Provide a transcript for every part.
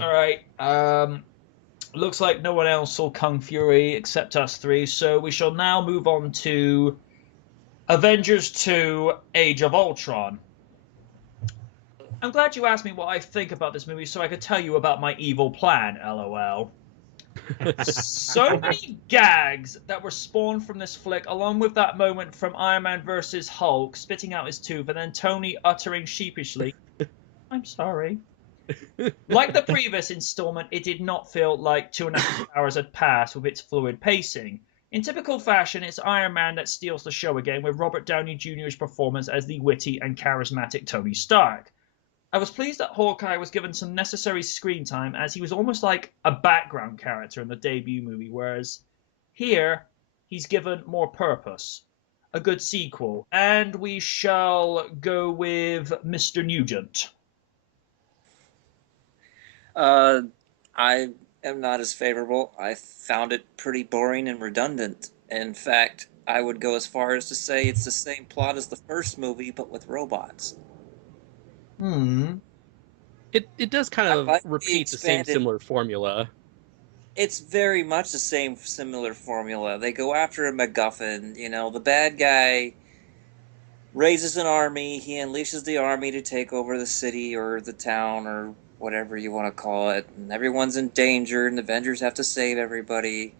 All right. Looks like no one else saw Kung Fury except us three, so we shall now move on to Avengers 2 Age of Ultron. I'm glad you asked me what I think about this movie so I could tell you about my evil plan, lol. So many gags that were spawned from this flick, along with that moment from Iron Man versus Hulk spitting out his tooth and then Tony uttering sheepishly, I'm sorry. Like the previous installment, it did not feel like 2.5 hours had passed with its fluid pacing. In typical fashion, it's Iron Man that steals the show again, with Robert Downey Jr.'s performance as the witty and charismatic Tony Stark. I was pleased that Hawkeye was given some necessary screen time, as he was almost like a background character in the debut movie, whereas here he's given more purpose. A good sequel. And we shall go with Mr. Nugent. Uh, I am not as favorable. I found it pretty boring and redundant. In fact, I would go as far as to say it's the same plot as the first movie, but with robots. Hmm. It does kind I of like the repeat the same expanded. similar formula. It's very much the same similar formula. They go after a MacGuffin. The bad guy raises an army. He unleashes the army to take over the city or the town or whatever you want to call it. And everyone's in danger, and the Avengers have to save everybody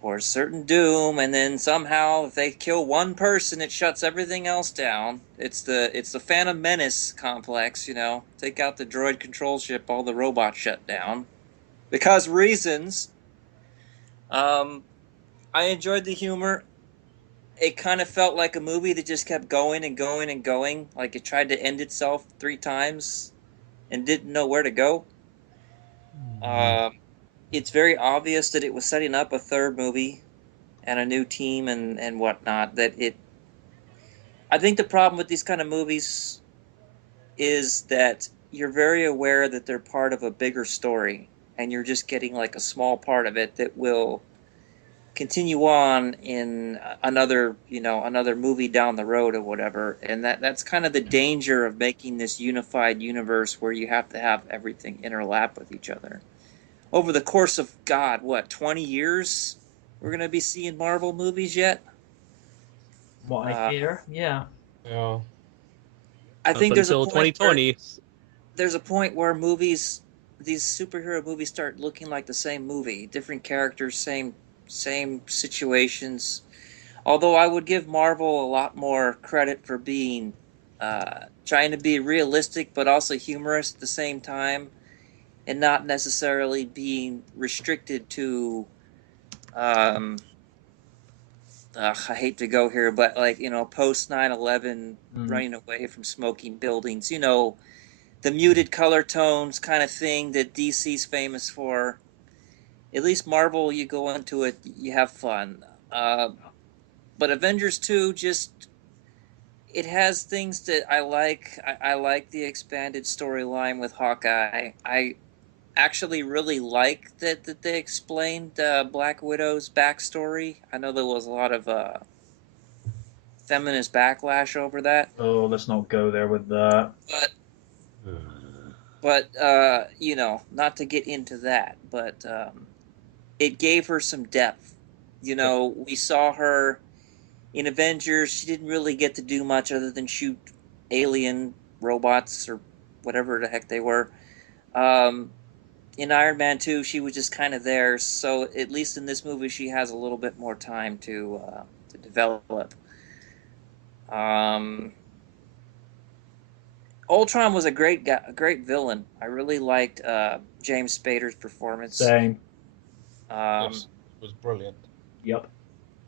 or a certain doom. And then somehow, if they kill one person, it shuts everything else down. It's the Phantom Menace complex. Take out the droid control ship, all the robots shut down because reasons. Um, I enjoyed the humor. It kind of felt like a movie that just kept going and going and going. Like it tried to end itself 3 times and didn't know where to go. Um, it's very obvious that it was setting up a third movie and a new team and whatnot. I think the problem with these kind of movies is that you're very aware that they're part of a bigger story, and you're just getting like a small part of it that will continue on in another movie down the road or whatever. And that's kind of the danger of making this unified universe where you have to have everything interlap with each other over the course of, god, what, 20 years we're going to be seeing Marvel movies yet. What I uh, hear, yeah. Yeah. I Up think there's a until point where 2020. these superhero movies start looking like the same movie, different characters, same situations. Although I would give Marvel a lot more credit for being trying to be realistic but also humorous at the same time, and not necessarily being restricted to. Um, I hate to go here, but like post 9/11, Mm. running away from smoking buildings. The muted color tones kind of thing that DC's famous for. At least Marvel, you go into it, you have fun. But Avengers 2 just it has things that I like. I like the expanded storyline with Hawkeye. I actually really like that they explained Black Widow's backstory. I know there was a lot of feminist backlash over that, Oh, let's not go there with that. but not to get into that, but it gave her some depth. We saw her in Avengers. She didn't really get to do much other than shoot alien robots or whatever the heck they were. Um, in Iron Man 2, she was just kind of there. So at least in this movie, she has a little bit more time to develop. Um, Ultron was a great villain. I really liked James Spader's performance. Same. Um, Yes. It was brilliant. Yep.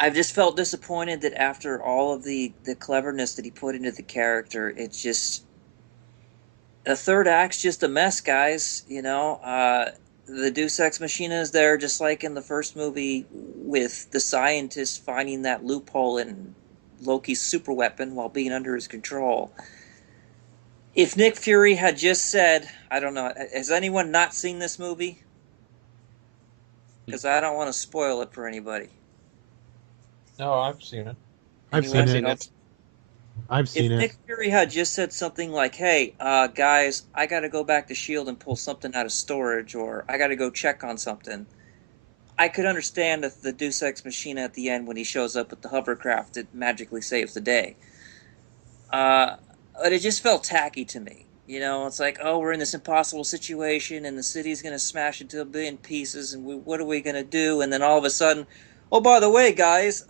I've just felt disappointed that after all of the cleverness that he put into the character, it's just the third act's just a mess, guys. The Deus Ex Machina is there, just like in the first movie, with the scientist finding that loophole in Loki's super weapon while being under his control. If Nick Fury had just said, I don't know, has anyone not seen this movie? Because I don't want to spoil it for anybody. No, I've seen it. I've seen Anyone it. else? I've seen If it. Nick Fury had just said something like, "Hey, guys, I got to go back to Shield and pull something out of storage," or "I got to go check on something," I could understand if the Deus Ex Machina at the end when he shows up with the hovercraft, it magically saves the day. Uh, but it just felt tacky to me. You know, it's like, oh, we're in this impossible situation, and the city's going to smash into a billion pieces, and what are we going to do? And then all of a sudden, oh, by the way, guys,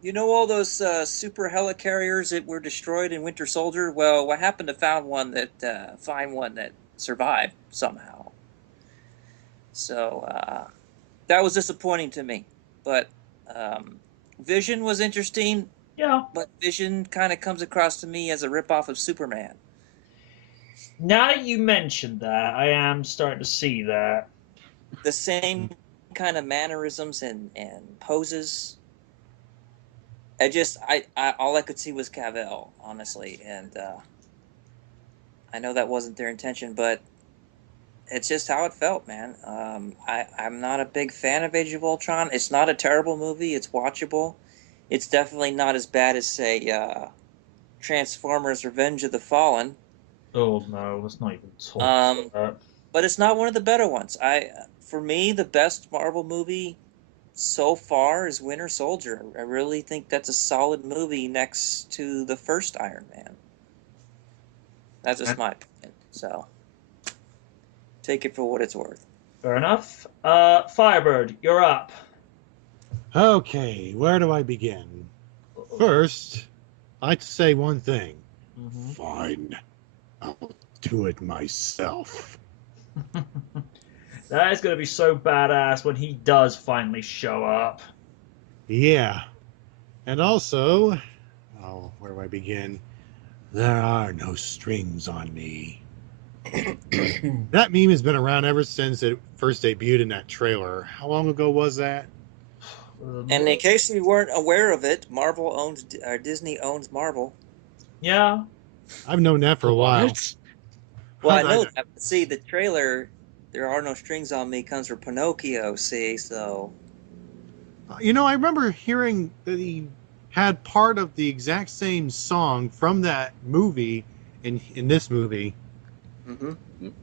you know all those super helicarriers that were destroyed in Winter Soldier? Well, I happened to find one that survived somehow. So that was disappointing to me. But Vision was interesting. Yeah. But Vision kind of comes across to me as a ripoff of Superman. Now that you mentioned that, I am starting to see that. The same kind of mannerisms and poses. I all I could see was Cavill, honestly, and I know that wasn't their intention, but it's just how it felt, man. I'm not a big fan of Age of Ultron. It's not a terrible movie. It's watchable. It's definitely not as bad as, say, Transformers: Revenge of the Fallen. Oh no, let's not even talk Um, about that. but it's not one of the better ones. For me, the best Marvel movie so far is Winter Soldier. I really think that's a solid movie next to the first Iron Man. That's just my opinion. So take it for what it's worth. Fair enough. Firebird, you're up. Okay, where do I begin? First, I'd say one thing. Mhm. Fine, I'll do it myself. That is going to be so badass when he does finally show up. Yeah, and also, oh, where do I begin? There are no strings on me. That meme has been around ever since it first debuted in that trailer. How long ago was that? And in case you weren't aware of it, Disney owns Marvel. Yeah. I've known that for a while. What? Well, I know that. But see, the trailer, "There Are No Strings on Me" comes from Pinocchio. See, so You know, I remember hearing that he had part of the exact same song from that movie in this movie. mm-hmm.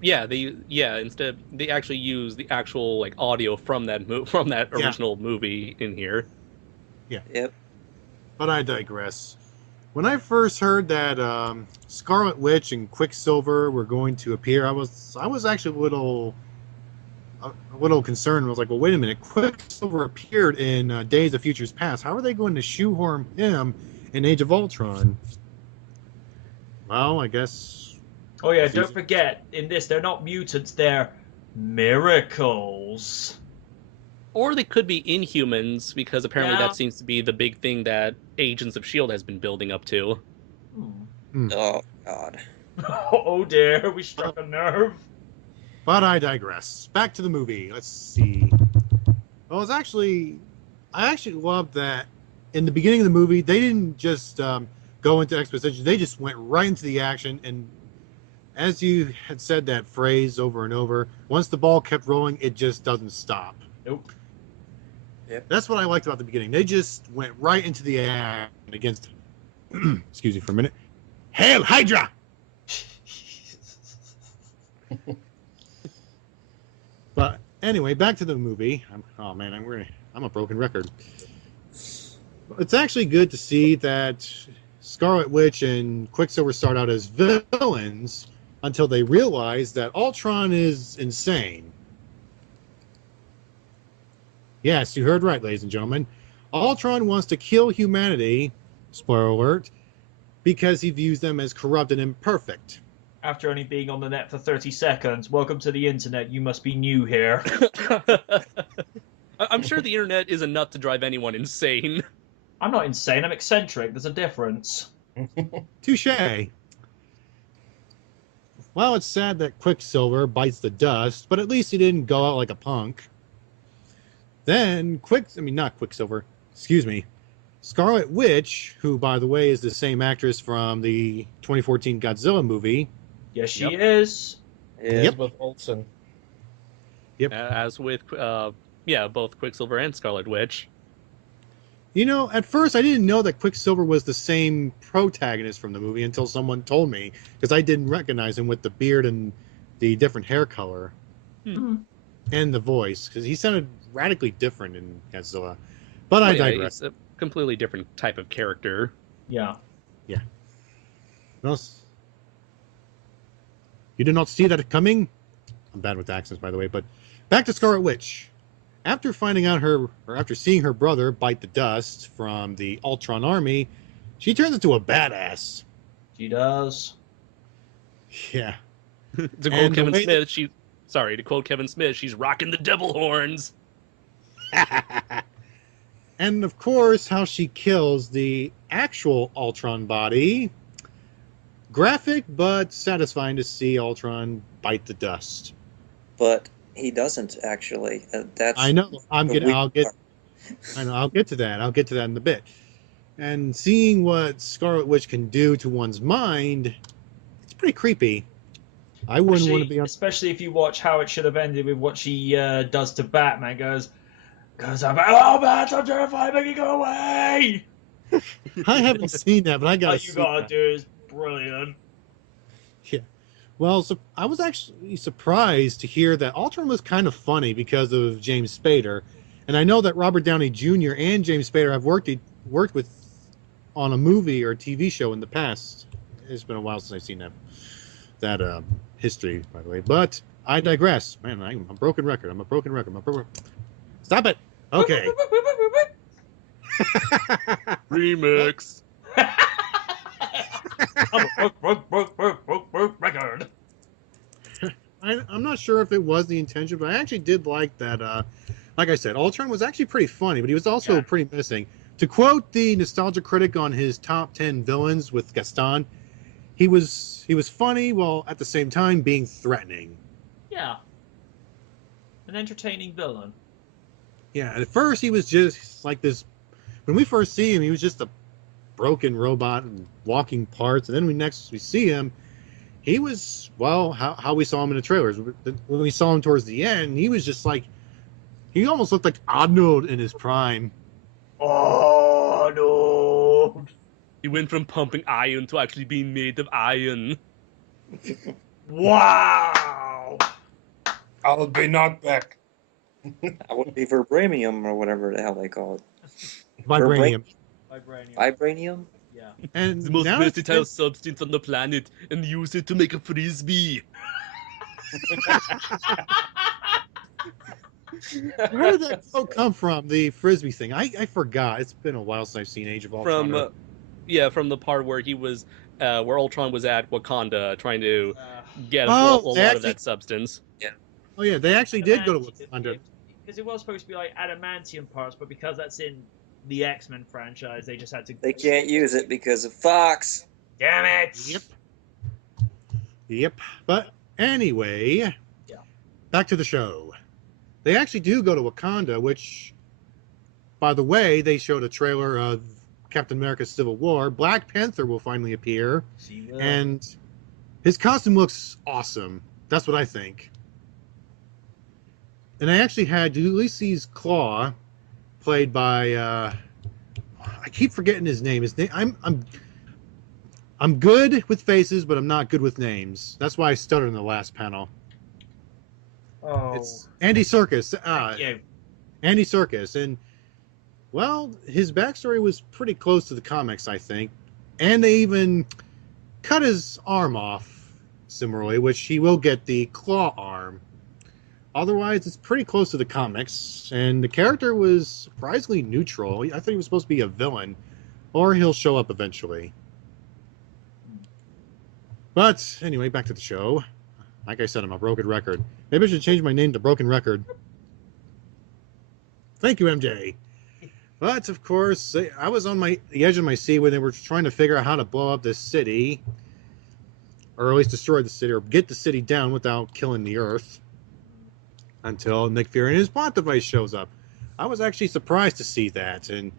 Instead they actually use the actual like audio from that Yeah. original movie in here. Yeah. Yep. But I digress. When I first heard that Scarlet Witch and Quicksilver were going to appear, I was actually a little concerned. I was like, well, wait a minute. Quicksilver appeared in Days of Futures Past. How are they going to shoehorn him in Age of Ultron? Well, I guess. Oh yeah, don't forget, in this, they're not mutants, they're miracles. Or they could be Inhumans, because apparently Yeah. that seems to be the big thing that Agents of S.H.I.E.L.D. has been building up to. Oh God. Oh dear, we struck a nerve. But I digress. Back to the movie. Let's see. Well, I actually loved that in the beginning of the movie, they didn't just go into exposition. They just went right into the action. And as you had said that phrase over and over, once the ball kept rolling, it just doesn't stop. Nope. Yep. That's what I liked about the beginning. They just went right into the action against, excuse me for a minute, Hail Hydra! But anyway, back to the movie. I'm a broken record. It's actually good to see that Scarlet Witch and Quicksilver start out as villains until they realize that Ultron is insane. Yes, you heard right, ladies and gentlemen. Ultron wants to kill humanity, spoiler alert, because he views them as corrupt and imperfect. After only being on the net for 30 seconds, welcome to the internet, you must be new here. I'm sure the internet is enough to drive anyone insane. I'm not insane, I'm eccentric, there's a difference. Touché. Well, it's sad that Quicksilver bites the dust, but at least he didn't go out like a punk. Then not Quicksilver, excuse me. Scarlet Witch, who, by the way, is the same actress from the 2014 Godzilla movie. Yes, she is. Elizabeth Olsen. Yep. As with, both Quicksilver and Scarlet Witch. You know, at first I didn't know that Quicksilver was the same protagonist from the movie until someone told me, because I didn't recognize him with the beard and the different hair color and the voice, because he sounded radically different in Godzilla. But I digress. He's a completely different type of character. Yeah. Yeah. No, you did not see that coming? I'm bad with accents, by the way, but back to Scarlet Witch. After after seeing her brother bite the dust from the Ultron army, she turns into a badass. She does. Yeah. To quote Kevin Smith, to quote Kevin Smith, she's rocking the devil horns. And of course, how she kills the actual Ultron body. Graphic, but satisfying to see Ultron bite the dust. But he doesn't actually. That's I know. I'll get part. to that. I'll get to that in a bit. And seeing what Scarlet Witch can do to one's mind, it's pretty creepy. I wouldn't want to be on... Especially if you watch how it should have ended with what she does to Batman. Goes, oh, Matt, I'm terrified, make it go away! I haven't seen that, but I gotta see What you gotta that. do is brilliant. Yeah. Well, so I was actually surprised to hear that Ultron was kind of funny because of James Spader. And I know that Robert Downey Jr. and James Spader have worked with on a movie or a TV show in the past. It's been a while since I've seen that history, by the way. But I digress. Man, I'm a broken record. Stop it. Okay. Remix. Record. I'm not sure if it was the intention, but I actually did like that. Like I said, Ultron was actually pretty funny, but he was also pretty menacing. To quote the Nostalgia Critic on his top 10 villains with Gaston, he was funny while at the same time being threatening. Yeah. An entertaining villain. Yeah, at first he was just like this. When we first see him, he was just a broken robot and walking parts. And then when we see him, he was, well, how we saw him in the trailers. When we saw him towards the end, he was just like, he almost looked like Arnold in his prime. Oh, no. He went from pumping iron to actually being made of iron. Wow. I'll be not back. That would be vibranium or whatever the hell they call it. Vibranium. Vibranium? Yeah. And The most now versatile substance on the planet, and use it to make a frisbee. where did that quote come from? The frisbee thing. I forgot. It's been a while since I've seen Age of Ultron. From the part where he was, where Ultron was at Wakanda trying to get a Oh, lot of that substance. Oh yeah, they actually did go to Wakanda. Because it was supposed to be like adamantium parts, but because that's in the X-Men franchise, they just had to... They can't use it because of Fox. Damn it! Yep. But anyway, back to the show. They actually do go to Wakanda, which, by the way, they showed a trailer of Captain America Civil War. Black Panther will finally appear, and his costume looks awesome. That's what I think. And I actually had Ulysses Claw, played by I keep forgetting his name. I'm good with faces, but I'm not good with names. That's why I stuttered in the last panel. Oh. It's Andy Serkis. Yeah. Andy Serkis, and well, his backstory was pretty close to the comics, I think, and they even cut his arm off similarly, which he will get the claw arm. Otherwise, it's pretty close to the comics, and the character was surprisingly neutral. I thought he was supposed to be a villain, or he'll show up eventually. But anyway, back to the show. Like I said, I'm a broken record. Maybe I should change my name to Broken Record. Thank you, MJ. But, of course, I was on the edge of my seat when they were trying to figure out how to blow up this city, or at least destroy the city, or get the city down without killing the Earth. Until Nick Fury and his plot device shows up. I was actually surprised to see that, and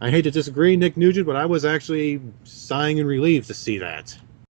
I hate to disagree, Nick Nugent, but I was actually sighing in relief to see that.